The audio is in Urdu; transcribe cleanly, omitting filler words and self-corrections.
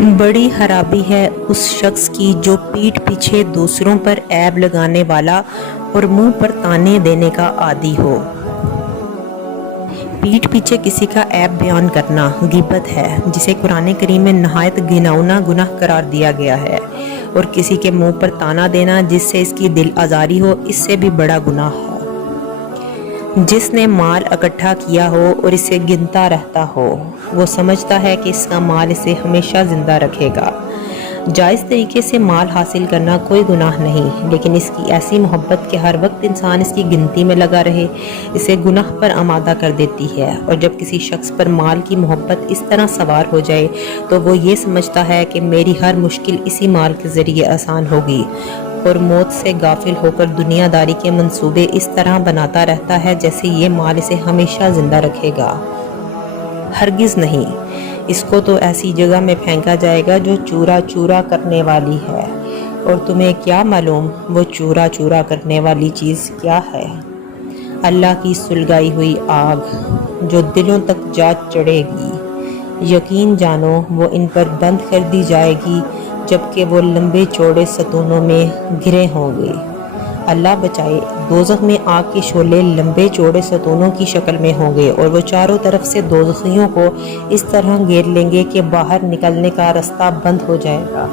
بڑی خرابی ہے اس شخص کی جو پیٹھ پیچھے دوسروں پر عیب لگانے والا اور منہ پر طعنے دینے کا عادی ہو۔ پیٹھ پیچھے کسی کا عیب بیان کرنا غیبت ہے، جسے قرآن کریم میں نہایت گھناؤنا گناہ قرار دیا گیا ہے، اور کسی کے منہ پر طعنہ دینا جس سے اس کی دل آزاری ہو، اس سے بھی بڑا گناہ ہے۔ جس نے مال اکٹھا کیا ہو اور اسے گنتا رہتا ہو، وہ سمجھتا ہے کہ اس کا مال اسے ہمیشہ زندہ رکھے گا۔ جائز طریقے سے مال حاصل کرنا کوئی گناہ نہیں، لیکن اس کی ایسی محبت کہ ہر وقت انسان اس کی گنتی میں لگا رہے، اسے گناہ پر آمادہ کر دیتی ہے۔ اور جب کسی شخص پر مال کی محبت اس طرح سوار ہو جائے تو وہ یہ سمجھتا ہے کہ میری ہر مشکل اسی مال کے ذریعے آسان ہوگی، اور موت سے غافل ہو کر دنیا داری کے منصوبے اس طرح بناتا رہتا ہے جیسے یہ مال اسے ہمیشہ زندہ رکھے گا۔ ہرگز نہیں، اس کو تو ایسی جگہ میں پھینکا جائے گا جو چورا چورا کرنے والی ہے، اور تمہیں کیا معلوم وہ چورا چورا کرنے والی چیز کیا ہے؟ اللہ کی سلگائی ہوئی آگ جو دلوں تک جا چڑھے گی، یقین جانو وہ ان پر بند کر دی جائے گی جبکہ وہ لمبے چوڑے ستونوں میں گھرے ہوں گے۔ اللہ بچائے، دوزخ میں آگ کے شعلے لمبے چوڑے ستونوں کی شکل میں ہوں گے، اور وہ چاروں طرف سے دوزخیوں کو اس طرح گھیر لیں گے کہ باہر نکلنے کا راستہ بند ہو جائے گا۔